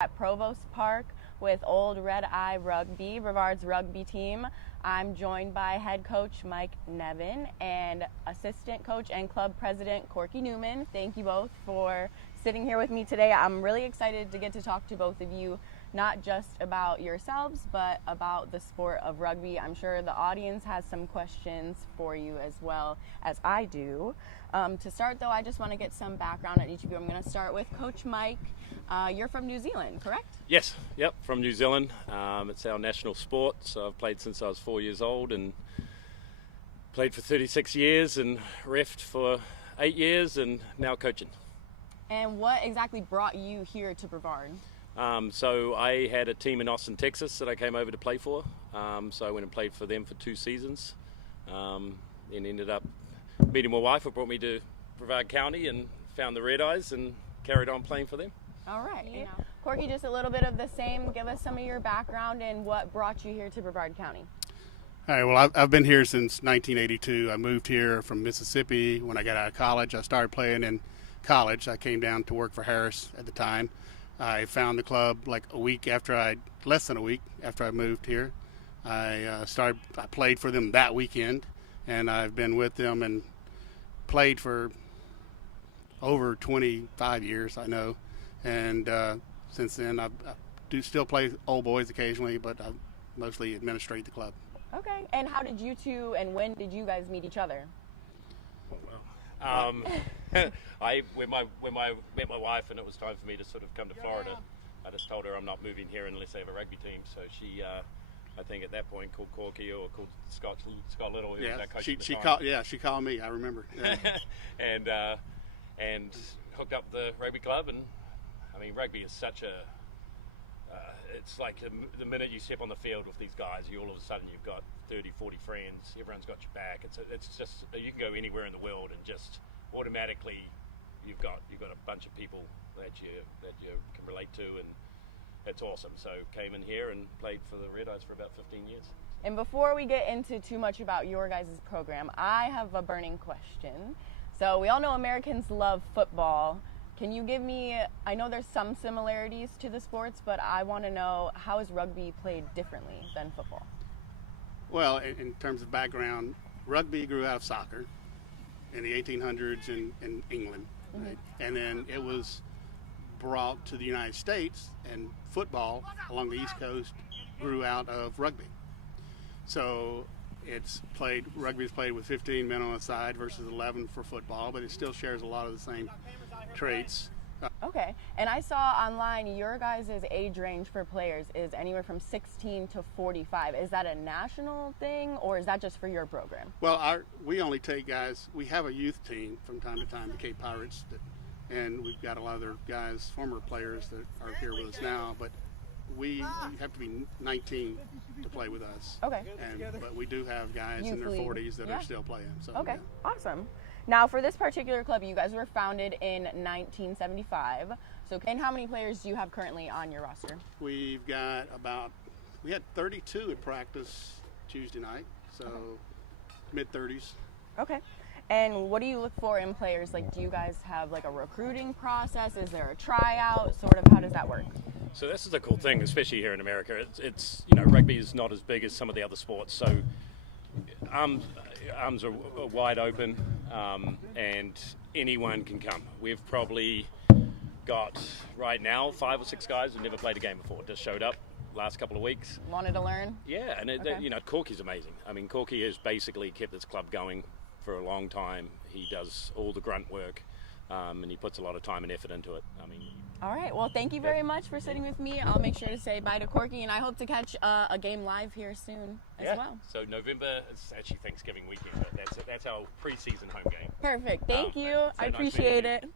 At Provost Park with Old Red Eye Rugby, Brevard's rugby team. I'm joined by head coach Mike Nevin and assistant coach and club president Corky Newman. Thank you both for sitting here with me today. I'm really excited to get to talk to both of you, not just about yourselves, but about the sport of rugby. I'm sure the audience has some questions for you as well as I do. To start though, I just want to get some background on each of you. I'm going to start with Coach Mike. You're from New Zealand, correct? Yes, yep, from New Zealand. It's our national sport, so I've played since I was 4 years old and played for 36 years and refed for 8 years and now coaching. And what exactly brought you here to Brevard? So I had a team in Austin, Texas that I came over to play for. So I went and played for them for 2 seasons and ended up meeting my wife, who brought me to Brevard County and found the Red Eyes and carried on playing for them. All right. Yeah. Corky, just a little bit of the same. Give us some of your background and what brought you here to Brevard County. All right, well, I've been here since 1982. I moved here from Mississippi. When I got out of college, I started playing in college. I came down to work for Harris at the time. I found the club like less than a week after I moved here. I played for them that weekend, and I've been with them and played for over 25 years, I know. And since then, I do still play old boys occasionally, but I mostly administrate the club. Okay. And how did you two and when did you guys meet each other? When I met my wife and it was time for me to sort of come to Florida, I just told her I'm not moving here unless I have a rugby team. So she, I think at that point, called Corky or called Scott Little, who was our coach at the time. She called me. I remember. Yeah. and hooked up the rugby club. And I mean, rugby is such a it's like the minute you step on the field with these guys, all of a sudden you've got 30, 40 friends. Everyone's got your back. It's just you can go anywhere in the world and just automatically you've got a bunch of people that you can relate to, and it's awesome. So came in here and played for the Red Eyes for about 15 years. And before we get into too much about your guys' program, I have a burning question. So we all know Americans love football. Can you give me, I know there's some similarities to the sports, but I want to know, how is rugby played differently than football? Well, in terms of background, rugby grew out of soccer in the 1800s in England, right? And then it was brought to the United States, and football along the East Coast grew out of rugby. So rugby is played with 15 men on the side versus 11 for football, but it still shares a lot of the same traits. Okay, and I saw online your guys' age range for players is anywhere from 16 to 45. Is that a national thing, or is that just for your program? Well, we only take guys. We have a youth team from time to time, the Cape Pirates, and we've got a lot of their guys, former players that are here with us now, but we have to be 19 to play with us. Okay. But we do have guys in their 40s that are still playing. So, okay, yeah. Awesome. Now, for this particular club, you guys were founded in 1975. So, and how many players do you have currently on your roster? We had 32 at practice Tuesday night, so mid-30s. Okay. And what do you look for in players? Like, do you guys have like a recruiting process? Is there a tryout? Sort of, how does that work? So this is a cool thing, especially here in America. It's rugby is not as big as some of the other sports, so arms are wide open, and anyone can come. We've probably got right now 5 or 6 guys who never played a game before, just showed up last couple of weeks. Wanted to learn? Yeah, and Corky's amazing. I mean, Corky has basically kept this club going for a long time. He does all the grunt work, and he puts a lot of time and effort into it. All right. Well, thank you very much for sitting with me. I'll make sure to say bye to Corky, and I hope to catch a game live here soon as well. So November, it's actually Thanksgiving weekend, but that's our preseason home game. Perfect. Thank you. I appreciate it.